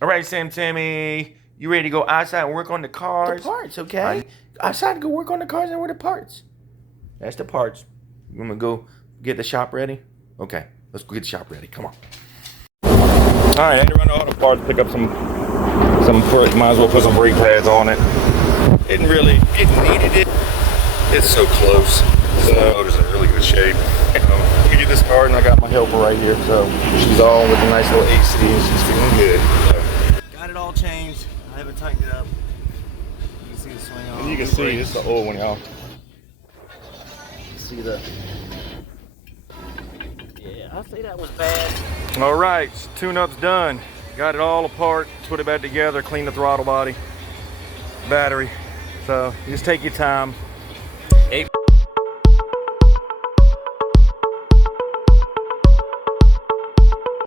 All right, Sam Tammy, you ready to go outside and work on the cars? The parts, okay? Outside to go work on the cars and where the parts. That's the parts. You want me to go get the shop ready? Okay, let's go get the shop ready. Come on. All right, I had to run to auto parts, pick up some might as well put some brake pads on it. It needed it. It's so close. The motor's in really good shape. We get this car, and I got my helper right here, so she's on with a nice little AC, and she's feeling good. So. Got it all changed. I haven't tightened it up. You can see the swing on. And you can see this is the old one, y'all. See the. Yeah, I'll say that was bad. All right, tune-up's done. Got it all apart, put it back together, clean the throttle body, battery. So you just take your time.